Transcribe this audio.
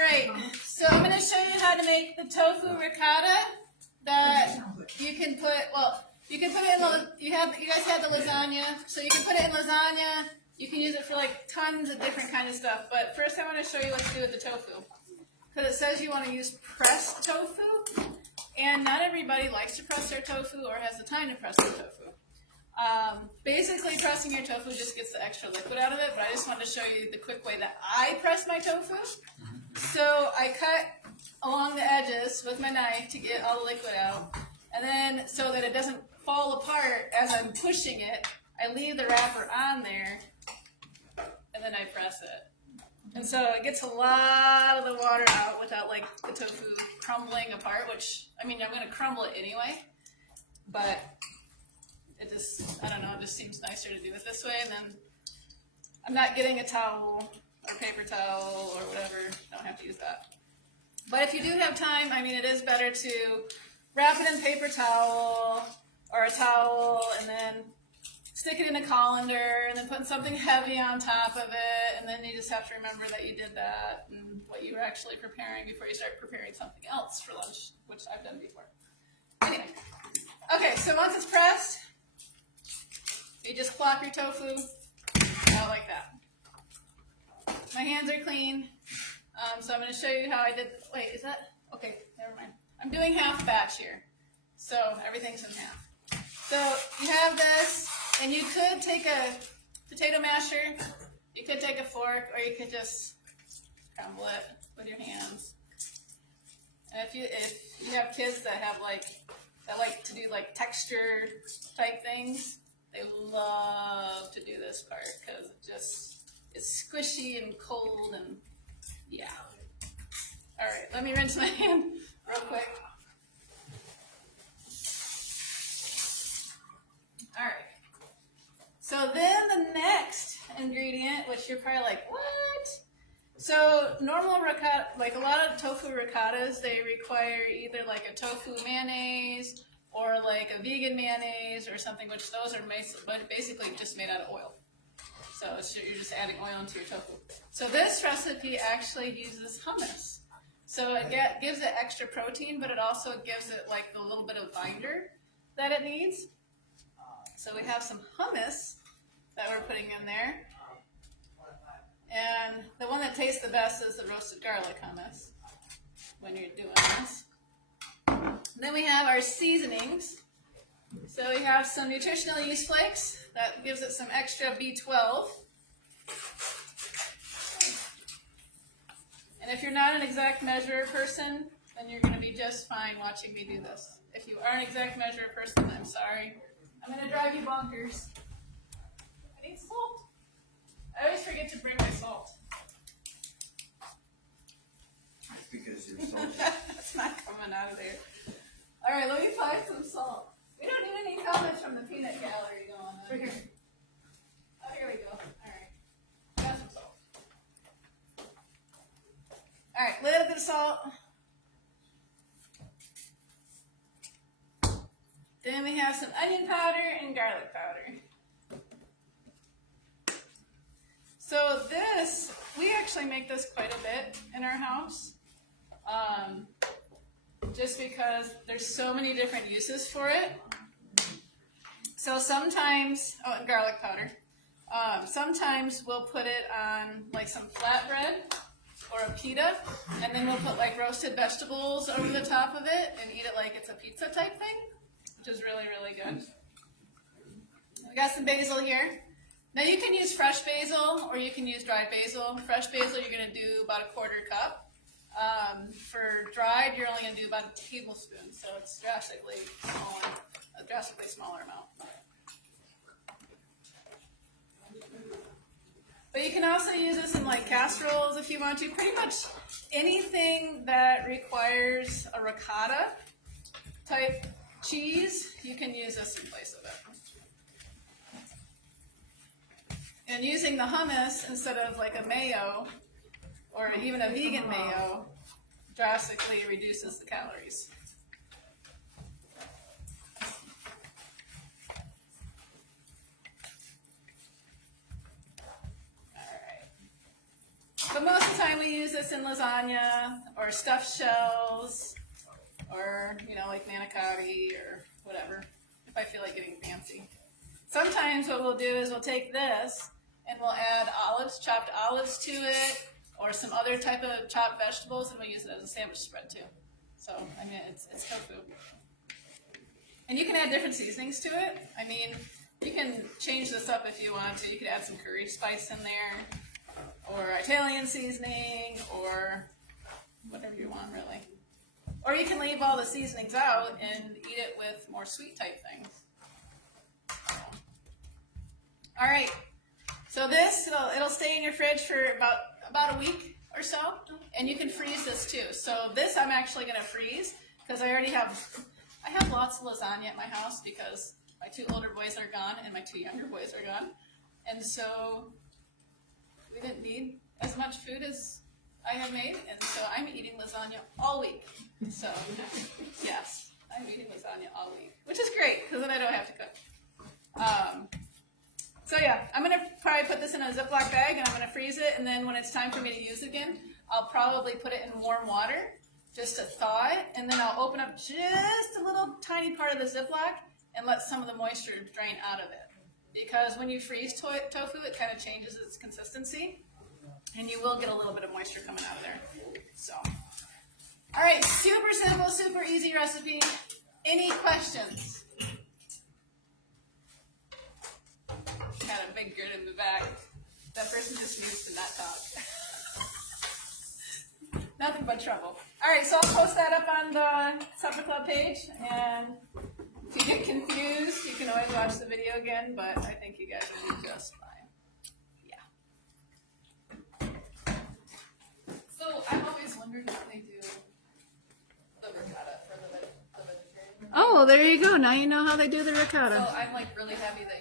right, so I'm going to show you how to make the tofu ricotta that you can put, well, you can put it in, you guys had the lasagna, so you can put it in lasagna, you can use it for like tons of different kind of stuff, but first I want to show you what to do with the tofu. Because it says you want to use pressed tofu, and not everybody likes to press their tofu or has the time to press their tofu. Basically, pressing your tofu just gets the extra liquid out of it, but I just wanted to show you the quick way that I press my tofu. So I cut along the edges with my knife to get all the liquid out, and then so that it doesn't fall apart as I'm pushing it, I leave the wrapper on there, and then I press it. And so it gets a lot of the water out without like the tofu crumbling apart, which, I mean, I'm going to crumble it anyway, but it just, I don't know, it just seems nicer to do it this way, and then I'm not getting a towel or paper towel or whatever, don't have to use that. But if you do have time, I mean, it is better to wrap it in paper towel or a towel and then stick it in a colander and then put something heavy on top of it, and then you just have to remember that you did that and what you were actually preparing before you start preparing something else for lunch, which I've done before. Anyway, okay, so once it's pressed, you just plop your tofu out like that. My hands are clean, so I'm going to show you how I did. Wait, is that? Okay, never mind. I'm doing half batch here, so everything's in half. So you have this, and you could take a potato masher, you could take a fork, or you could just crumble it with your hands. And if you have kids that like to do like texture type things, they love to do this part because it's squishy and cold and yeah. All right, let me rinse my hand real quick. All right. So then the next ingredient, which you're probably like, what? So normal ricotta, like a lot of tofu ricottas, they require either like a tofu mayonnaise or like a vegan mayonnaise or something, which those are basically just made out of oil. So you're just adding oil into your tofu. So this recipe actually uses hummus. So it gives it extra protein, but it also gives it like the little bit of binder that it needs. So we have some hummus that we're putting in there. And the one that tastes the best is the roasted garlic hummus when you're doing this. Then we have our seasonings. So we have some nutritional yeast flakes. That gives it some extra B12. And if you're not an exact measure person, then you're going to be just fine watching me do this. If you are an exact measure person, I'm sorry. I'm going to drive you bonkers. I need salt. I always forget to bring my salt. Because you're salty. That's not coming out of there. All right, let me find some salt. We don't need any comments from the peanut gallery going on. Right here. Oh, here we go. All right. Got some salt. All right, little bit of salt. Then we have some onion powder and garlic powder. So this, we actually make this quite a bit in our house. Just because there's so many different uses for it. So sometimes, oh, and garlic powder. Sometimes we'll put it on like some flatbread or a pita, and then we'll put like roasted vegetables over the top of it and eat it like it's a pizza type thing, which is really, really good. We got some basil here. Now you can use fresh basil or you can use dried basil. Fresh basil you're going to do about a 1/4 cup. For dried, you're only going to do about a tablespoon, so it's a drastically smaller amount. But you can also use this in like casseroles if you want to. Pretty much anything that requires a ricotta type cheese, you can use this in place of it. And using the hummus instead of like a mayo or even a vegan mayo drastically reduces the calories. But most of the time we use this in lasagna or stuffed shells or, you know, like manicotti or whatever, if I feel like getting fancy. Sometimes what we'll do is we'll take this and we'll add olives, chopped olives to it, or some other type of chopped vegetables, and we'll use it as a sandwich spread too. So, I mean, it's tofu. And you can add different seasonings to it. I mean, you can change this up if you want to. You could add some curry spice in there, or Italian seasoning, or whatever you want, really. Or you can leave all the seasonings out and eat it with more sweet type things. All right. So this, it'll stay in your fridge for about a week or so, and you can freeze this too. So this I'm actually going to freeze because I have lots of lasagna at my house because my 2 older boys are gone and my 2 younger boys are gone, and so we didn't need as much food as I have made, and so I'm eating lasagna all week. So yes, I'm eating lasagna all week, which is great because then I don't have to cook. So yeah, I'm going to probably put this in a Ziploc bag and I'm going to freeze it, and then when it's time for me to use it again, I'll probably put it in warm water just to thaw it, and then I'll open up just a little tiny part of the Ziploc and let some of the moisture drain out of it. Because when you freeze tofu, it kind of changes its consistency, and you will get a little bit of moisture coming out of there. So, all right, super simple, super easy recipe. Any questions? Had a big grin in the back. That person just needs to not talk. Nothing but trouble. All right, so I'll post that up on the Supper Club page, and if you get confused, you can always watch the video again, but I think you guys will do just fine. Yeah. So I've always wondered how they do the ricotta for the vegetarian. Oh, there you go. Now you know how they do the ricotta. So I'm like really happy that